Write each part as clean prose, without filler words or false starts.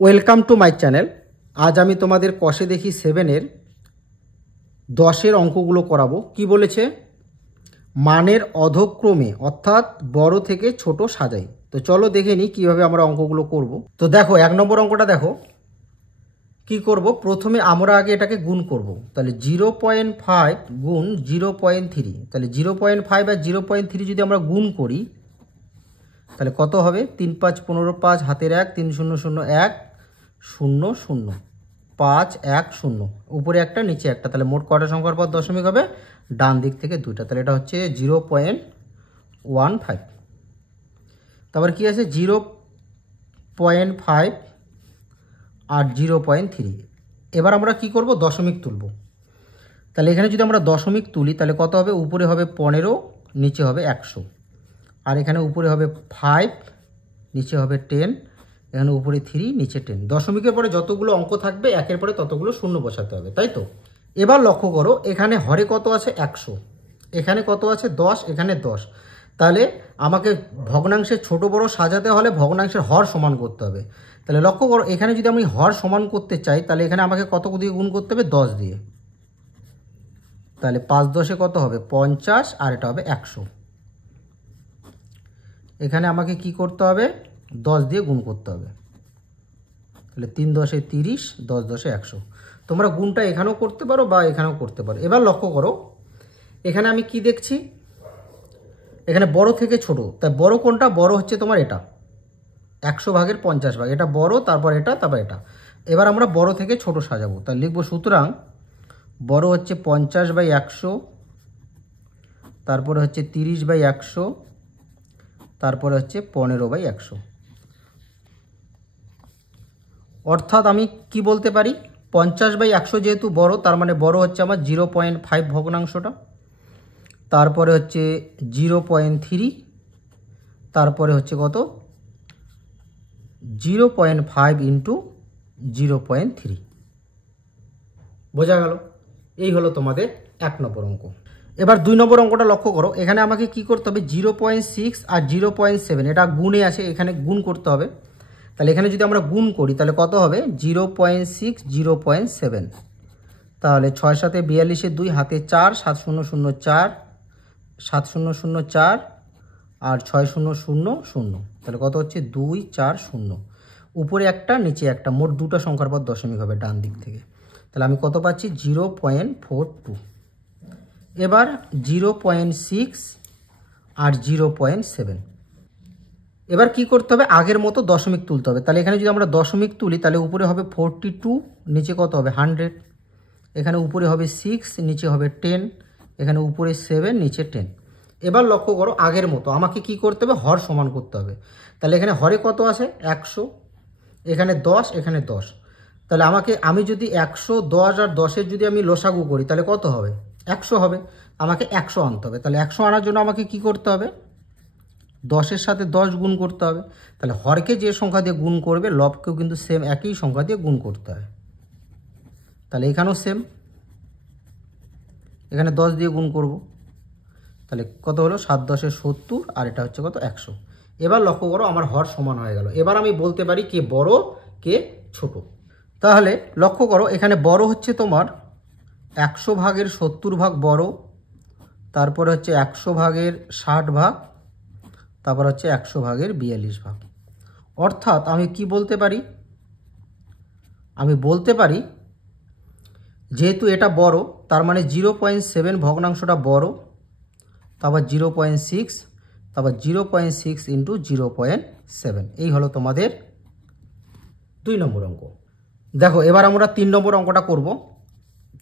Welcome to my channel. আজ আমি তোমাদের কষে দেখি 7-এর 10-এর অঙ্কগুলো করাবো। কি বলেছে? মানের অধক্রমে অর্থাৎ বড় থেকে ছোট সাজাই। তো চলো দেখে নিই কীভাবে আমরা অঙ্কগুলো করব। তো দেখো 1 নম্বর অঙ্কটা দেখো কি করব। প্রথমে আমরা আগে এটাকে গুণ করব। তাহলে 0.5 গুণ 0.3, তাহলে 0.5 আর 0.3 যদি আমরা গুণ করি তাহলে কত হবে? 3 5 15 5 হাতের 1 3 0 0 1 0 0 5 1 0, উপরে একটা নিচে একটা, তাহলে মোট কটা সংখ্যার পর দশমিক হবে? ডান দিক থেকে দুইটা, তাহলে এটা হচ্ছে 0.15। তারপর কি আছে? 0.5 আর 0.3। এবার আমরা কি করব? দশমিক তুলব। তাহলে এখানে যদি আমরা দশমিক তুলি তাহলে কত হবে? উপরে হবে 15, নিচে হবে 100, আর এখানে উপরে হবে 5, নিচে হবে 10, এখানে উপরে 3, নিচে 10। দশমিকের পরে যতগুলো অঙ্ক থাকবে একের পরে ততগুলো শূন্য বসাতে হবে, তাই তো? এবার লক্ষ্য করো এখানে হরে কত আছে? 100, এখানে কত আছে? 10, এখানে 10। তাহলে আমাকে ভগ্নাংশের ছোট বড় সাজাতে হলে ভগ্নাংশের হর সমান করতে হবে। তাহলে লক্ষ্য করো এখানে যদি আমি হর সমান করতে চাই তাহলে এখানে আমাকে কত দিয়ে গুণ করতে হবে? 10 দিয়ে। তাহলে 5 10-এ কত হবে? 50, আর এটা হবে 100। এখানে আমাকে কি করতে হবে? 10 দিয়ে গুণ করতে হবে। তাহলে 3 10-এ 30, 10 10-এ 100। তোমরা গুণটা এখানেও করতে পারো বা এখানেও করতে পারো। এবার লক্ষ্য করো এখানে আমি কি দেখছি? এখানে বড় থেকে ছোট, তাই বড় কোনটা? বড় হচ্ছে তোমার এটা 100 ভাগের 50 ভাগ, এটা বড়, তারপর এটা, তারপর এটা। এবার আমরা বড় থেকে ছোট সাজাবো। তাই লিখবো সুতরাং বড় হচ্ছে 50/100, তারপরে হচ্ছে 30/100, তারপরে হচ্ছে 15/100। অর্থাৎ আমি কি বলতে পারি? 50/100 যেহেতু বড়, তার মানে বড় হচ্ছে আমার 0.5 ভগ্নাংশটা, তারপরে হচ্ছে 0.3, তারপরে হচ্ছে কত? 0.5 ইন্টু 0.3। বোঝা গেল? এই হলো তোমাদের 1 নম্বর অঙ্ক। এবার 2 নম্বর অঙ্কটা লক্ষ্য করো। এখানে আমাকে কি করতে হবে? 0.6 আর 0.7 এটা গুণে আছে, এখানে গুণ করতে হবে। তাহলে এখানে যদি আমরা গুণ করি তাহলে কত হবে? 0.6 0.7। তাহলে 6 7 42-এ 2, হাতে 4, 7 0 0 4, 7 0 0 4, আর 6 0 0 0, তাহলে কত হচ্ছে? 2 4 0, উপরে একটা নিচে একটা, মোট দুটো সংখ্যার পর দশমিক হবে ডান দিক থেকে। তাহলে আমি কত পাচ্ছি? 0.42। এবার 0.6 আর 0.7। এবার কি করতে হবে? আগের মতো দশমিক তুলতে হবে। তাহলে এখানে যদি আমরা দশমিক তুলি তাহলে উপরে হবে 42, নিচে কত হবে? 100, এখানে উপরে হবে 6, নিচে হবে 10, এখানে উপরে 7, নিচে 10। এবার লক্ষ্য করো আগের মতো আমাকে কি করতে হবে? হর সমান করতে হবে। তাহলে এখানে হরে কত আছে? 100, এখানে 10, এখানে 10। তাহলে আমি যদি 100 10 আর 10-এর যদি আমি লসাগু করি তাহলে কত হবে? 100 হবে। আমাকে 100 আনতে হবে। তাহলে 100 আনার জন্য আমাকে কি করতে হবে? 10-এর সাথে 10 গুণ করতে হবে। তাহলে হরকে যে সংখ্যা দিয়ে গুণ করবে লবকেও কিন্তু সেম একই সংখ্যা দিয়ে গুণ করতে হয়। তাহলে এখানেও সেম, এখানে 10 দিয়ে গুণ করব। তাহলে কত হলো? 7 10-এ 70, আর এটা হচ্ছে কত? 100। এবার লক্ষ্য করো আমার হর সমান হয়ে গেল। এবার আমি বলতে পারি কে বড় কে ছোট। তাহলে লক্ষ্য করো এখানে বড় হচ্ছে তোমার 100 ভাগের 70 ভাগ বড়, তারপরে হচ্ছে 100 ভাগের 60 ভাগ, তারপর হচ্ছে 100 ভাগের 42 ভাগ। অর্থাৎ আমি কি বলতে পারি? আমি বলতে পারি যেহেতু এটা বড় তার মানে 0.7 ভগ্নাংশটা বড়, তারপর 0.6, তারপর 0.6 ইন্টু 0.7। এই হলো তোমাদের 2 নম্বর অঙ্ক। দেখো এবার আমরা 3 নম্বর অঙ্কটা করব।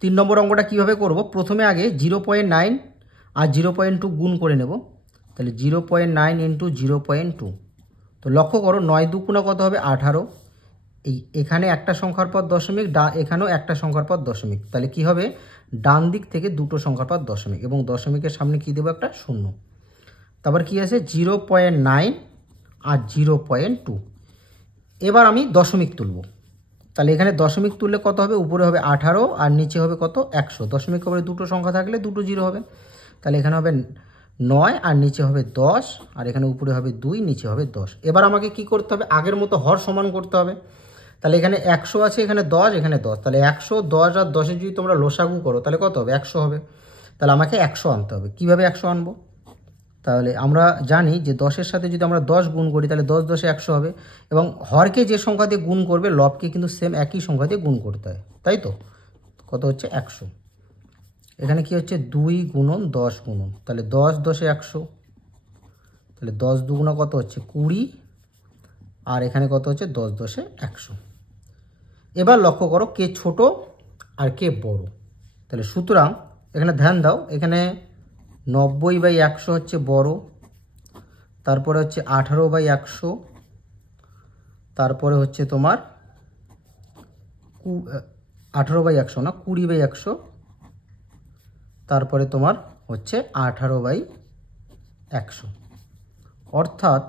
3 নম্বর অঙ্কটা কীভাবে করব? প্রথমে আগে 0.9 আর 0.2 গুণ করে নেব। তাহলে 0.9 ইন্টু 0.2। তো লক্ষ্য করো 9 2 কত হবে? 18। এখানে একটা সংখ্যার পর দশমিক, এখানেও একটা সংখ্যার পর দশমিক, তাহলে কি হবে? ডান দিক থেকে দুটো সংখ্যার পর দশমিক, এবং দশমিকের সামনে কি দেবো? একটা শূন্য। তারপর কি আছে? 0.9 আর 0.2। এবার আমি দশমিক তুলব। তাহলে এখানে দশমিক তুললে কত হবে? উপরে হবে 18 আর নিচে হবে কত? 100। দশমিক উপরে দুটো সংখ্যা থাকলে দুটো জিরো হবে। তাহলে এখানে হবে 9 আর নিচে হবে 10, আর এখানে উপরে হবে 2, নিচে হবে 10। এবার আমাকে কি করতে হবে? আগের মতো হর সমান করতে হবে। তাহলে এখানে 100 আছে, এখানে 10, এখানে 10, তাহলে 100, 10 আর 10 যদি তোমরা লসাগু করো তাহলে কত হবে? 100 হবে। তাহলে আমাকে 100 আনতে হবে। কিভাবে 100 আনবো? তাহলে আমরা জানি যে 10-এর সাথে যদি আমরা 10 গুণ করি তাহলে 10 10 100 হবে, এবং হরকে যে সংখ্যা দিয়ে গুণ করবে লবকে কিন্তু সেম একই সংখ্যা দিয়ে গুণ করতে হয়, তাই তো? কত হচ্ছে? 100। এখানে কি হচ্ছে? 2 গুণন 10 গুণন, তাহলে 10 10 100, তাহলে 10 দুগুণা কত হচ্ছে? 20, আর এখানে কত হচ্ছে? 10 10 100। এবার লক্ষ্য করো কে ছোট আর কে বড়। তাহলে সুতরাং এখানে ধ্যান দাও, এখানে 90/100 হচ্ছে বড়, তারপরে হচ্ছে 18/100, তারপরে হচ্ছে তোমার 18/100 না, 20/100, তারপরে তোমার হচ্ছে 18/100। অর্থাৎ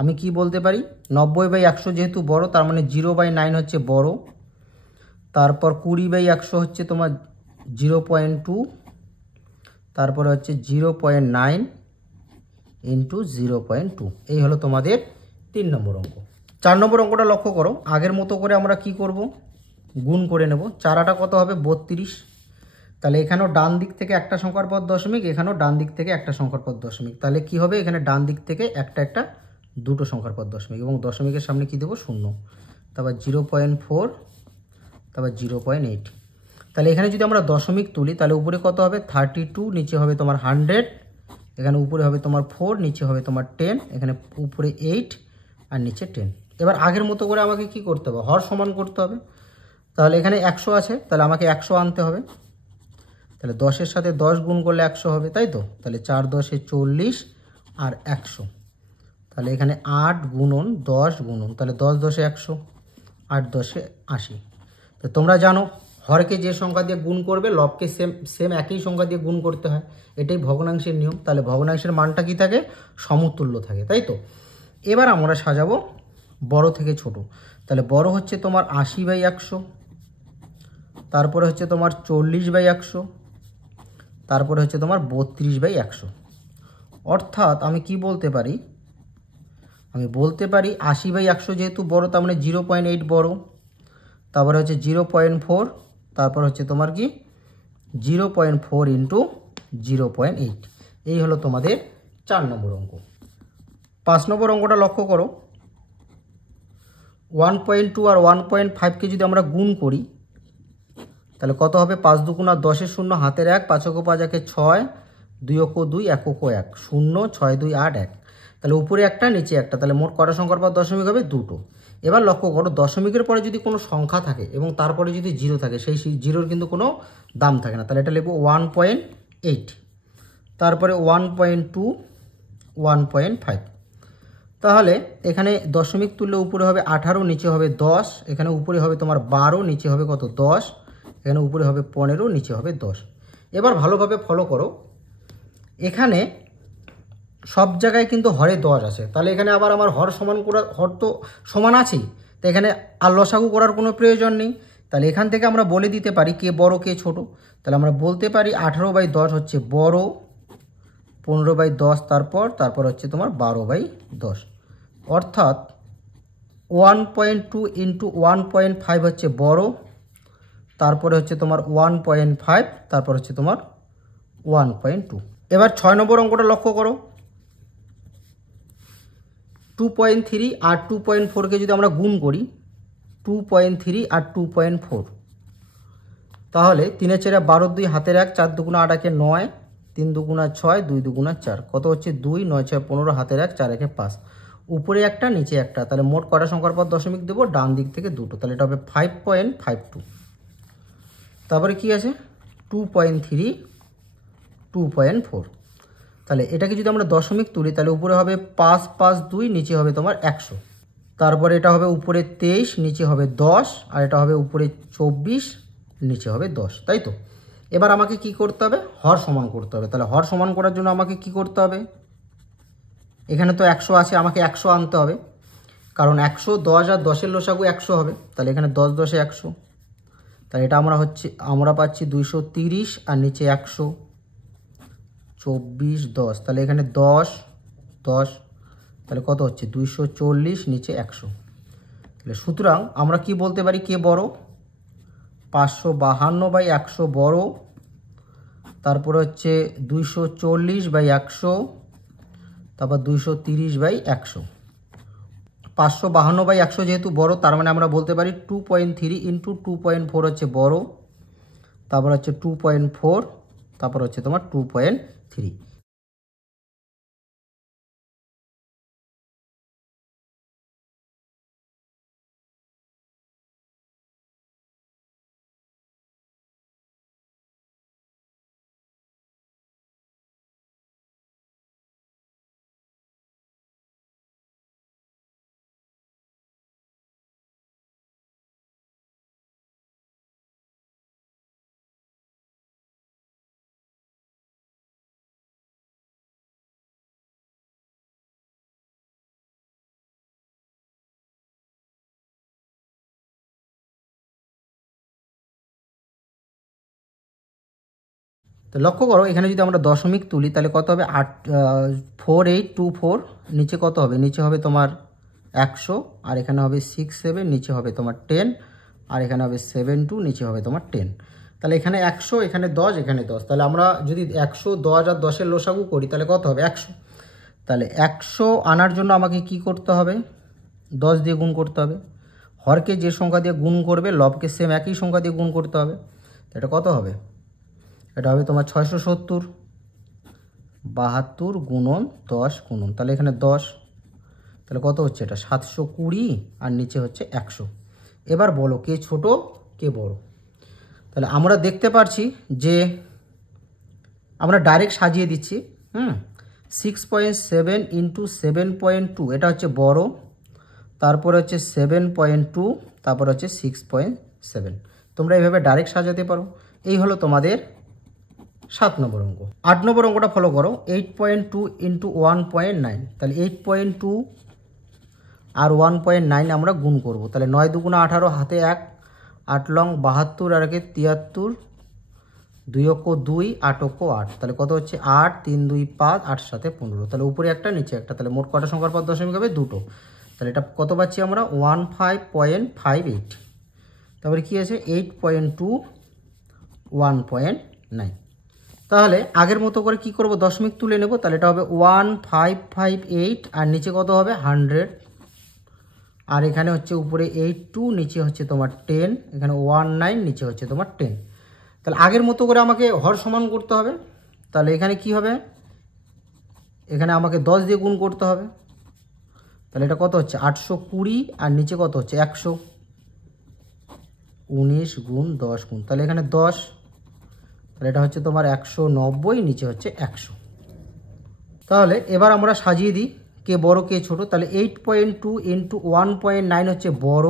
আমি কি বলতে পারি? 90/100 যেহেতু বড়, তার মানে 0/9 হচ্ছে বড়, তারপর 20/100 হচ্ছে তোমার 0.2, তারপরে হচ্ছে 0.9 ইন্টু 0.2। এই হলো তোমাদের 3 নম্বর অঙ্ক। 4 নম্বর অঙ্কটা লক্ষ্য করো, আগের মতো করে আমরা কি করব? গুণ করে নেব। 4 কত হবে? 32। তাহলে এখানেও ডান দিক থেকে একটা সংখ্যার পর দশমিক, এখানেও ডান দিক থেকে একটা সংখ্যার পর দশমিক, তাহলে কি হবে? এখানে ডান দিক থেকে একটা দুটো সংখ্যার পর দশমিক, এবং দশমিকের সামনে কি দেবো? 0, তারপর 0.4, তারপর 0.8। তাহলে এখানে যদি আমরা দশমিক তুলি তাহলে উপরে কত হবে? 32, নিচে হবে তোমার 100, এখানে উপরে হবে তোমার 4, নিচে হবে তোমার 10, এখানে উপরে 8 আর নিচে 10। এবার আগের মতো করে আমাকে কি করতে হবে? হর সমান করতে হবে। তাহলে এখানে 100 আছে, তাহলে আমাকে 100 আনতে হবে। তাহলে 10-এর সাথে 10 গুণ করলে 100 হবে, তাই তো? তাহলে 4 10 40 আর 100, তাহলে এখানে 8 গুণন 10 গুণন, তাহলে 10 10 100, 8 10 80। তো তোমরা জানো হরকে যে সংখ্যা দিয়ে গুণ করবে লবকে সেম একই সংখ্যা দিয়ে গুণ করতে হয়, এটাই ভগ্নাংশের নিয়ম। তাহলে ভগ্নাংশের মানটা কি থাকে? সমতুল্য থাকে, তাই তো? এবার আমরা সাজাবো বড় থেকে ছোট। তাহলে বড় হচ্ছে তোমার 80/100, তারপরে হচ্ছে তোমার 40/100, তারপরে হচ্ছে তোমার 32/100। অর্থাৎ আমি কি বলতে পারি? আমি বলতে পারি 80/100 যেহেতু বড়, তার মানে 0.8 বড়, তারপরে হচ্ছে 0.4, তারপর হচ্ছে তোমার কি 0.4 ইন্টু 0.8। এই হলো তোমাদের 4 নম্বর অঙ্ক। 5 নম্বর অঙ্কটা লক্ষ্য করো, 1.2 আর 1.5কে যদি আমরা গুণ করি তাহলে কত হবে? 5 দুগুণা 10 0, হাতের 1, 5 5 1 6, 2 2 1 1 0, 6 2 8 1। তাহলে উপরে একটা নিচে একটা, তাহলে মোট কটা সংখ্যার পর দশমিক হবে? দুটো। এবার লক্ষ্য করো দশমিকের পরে যদি কোনো সংখ্যা থাকে এবং তারপরে যদি 0 থাকে, সেই 0-র কিন্তু কোনো দাম থাকে না। তাহলে এটা লিখবো 1.8, তারপরে 1.2, 1.5। তাহলে এখানে দশমিক তুললে উপরে হবে 18, নিচে হবে 10, এখানে উপরে হবে তোমার 12, নিচে হবে কত? 10, এখানে উপরে হবে 15, নিচে হবে 10। এবার ভালোভাবে ফলো করো, এখানে সব জায়গায় কিন্তু হরে 10 আছে, তাহলে এখানে আবার আমার হর তো সমান আছেই, তো এখানে আর লসাগু করার কোনো প্রয়োজন নেই। তাহলে এখান থেকে আমরা বলে দিতে পারি কে বড় কে ছোট। তাহলে আমরা বলতে পারি 18/10 হচ্ছে বড়, 15/10 তারপর হচ্ছে তোমার 12/10। অর্থাৎ 1.2 ইন্টু 1.5 হচ্ছে বড়, তারপরে হচ্ছে তোমার 1.5, তারপর হচ্ছে তোমার 1.2। এবার 6 নম্বর অঙ্কটা লক্ষ্য করো, 2.3 আর 2.4কে যদি আমরা গুণ করি, 2.3 আর 2.4, তাহলে 3 4 12 2, হাতের 1, 4 2 8 1 9, 3 2 6, 2 2 4, কত হচ্ছে? 2 9 6 15, হাতের 1, 4 1 5, উপরে একটা নিচে একটা, তাহলে মোট কটা সংখ্যার পর দশমিক দেবো? ডান দিক থেকে দুটো, তাহলে এটা হবে 5.52। তারপরে কি আছে? 2.3, 2.4। তাহলে এটাকে যদি আমরা দশমিক তুলি তাহলে উপরে হবে 5 5 2, নিচে হবে তোমার 100, তারপরে এটা হবে উপরে 23, নিচে হবে 10, আর এটা হবে উপরে 24, নিচে হবে 10, তাই তো? এবার আমাকে কি করতে হবে? হর সমান করতে হবে। তাহলে হর সমান করার জন্য আমাকে কি করতে হবে? এখানে তো 100 আছে, আমাকে 100 আনতে হবে, কারণ 100 10 আর 10-এর লসাগু 100 হবে। তাহলে এখানে 10 10 100, তাহলে এটা আমরা পাচ্ছি 230, আর নিচে 100, 24 10, তাহলে এখানে 10 10, তাহলে কত হচ্ছে? 240, নিচে 100, তাহলে সুতরাং আমরা কি বলতে পারি কে বড়? 552/100 বড়, তারপরে হচ্ছে 240/100, তারপর 230/100। 552/100 যেহেতু বড়, তার মানে আমরা বলতে পারি 2.3 × 2.4 হচ্ছে বড়, তারপর হচ্ছে 2.4, তারপর হচ্ছে তোমার 2.3। তো লক্ষ্য করো এখানে যদি আমরা দশমিক তুলি তাহলে কত হবে? 4824, নিচে কত হবে? নিচে হবে তোমার 100, আর এখানে হবে 67, নিচে হবে তোমার 10, আর এখানে হবে 72, নিচে হবে তোমার 10। তাহলে এখানে 100, এখানে 10, এখানে 10। তাহলে আমরা যদি 100, 10 আর 10-এর লসাগু করি তাহলে কত হবে? 100। তাহলে 100 আনার জন্য আমাকে কি করতে হবে? 10 দিয়ে গুণ করতে হবে। হরকে যে সংখ্যা দিয়ে গুণ করবে লবকে সেম একই সংখ্যা দিয়ে গুণ করতে হবে। এটা কত হবে? এটা হবে তোমার 670। 72 গুণন 10 গুণন, তাহলে এখানে 10, তাহলে কত হচ্ছে? এটা 720, আর নিচে হচ্ছে 100। এবার বলো কে ছোট কে বড়? তাহলে আমরা দেখতে পাচ্ছি যে আমরা ডাইরেক্ট সাজিয়ে দিচ্ছি। 6.7 × 7.2 এটা হচ্ছে বড়, তারপর হচ্ছে 7.2, তারপর হচ্ছে 6.7। তোমরা এইভাবে ডাইরেক্ট সাজাতে পারো। এই হলো তোমাদের 7 নম্বর অঙ্ক। 8 নম্বর অঙ্কটা ফলো করো। 8.2 × 1.9, তাহলে 8.2 আর 1.9 আমরা গুণ করব। তাহলে 9 দুগুণা 18, হাতে 1, 8 লং 72, আর 1 73, 2 অক্ষ 2, 8 অক্ষ 8, তাহলে কত হচ্ছে? 8, 3 2 5, 8 7 15, তাহলে উপরে একটা নিচে একটা, তাহলে মোট কটা সংখ্যার পর দশমিক হবে? দুটো। তাহলে এটা কত পাচ্ছি আমরা? 15.58। তারপরে কি আছে? 8.2, 1.9। তাহলে আগের মতো করে কি করব? দশমিক তুলে নেব। তাহলে এটা হবে 1558, আর নিচে কত হবে? 100, আর এখানে হচ্ছে উপরে 82, নিচে হচ্ছে তোমার 10, এখানে 19, নিচে হচ্ছে তোমার 10। তাহলে আগের মতো করে আমাকে হর সমান করতে হবে। তাহলে এখানে কি হবে? এখানে আমাকে 10 দিয়ে গুণ করতে হবে। তাহলে এটা কত হচ্ছে? 820, আর নিচে কত হচ্ছে? 100। 19 গুণ 10 গুণ, তাহলে এখানে 10, তাহলে এটা হচ্ছে তোমার 190, নিচে হচ্ছে 100। তাহলে এবার আমরা সাজিয়ে দিই কে বড় কে ছোট। তাহলে 8.2 × 1.9 হচ্ছে বড়,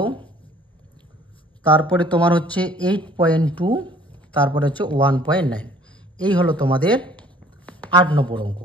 তারপরে তোমার হচ্ছে 8.2, তারপরে হচ্ছে 1.9। এই হলো তোমাদের 8 নম্বর অঙ্ক।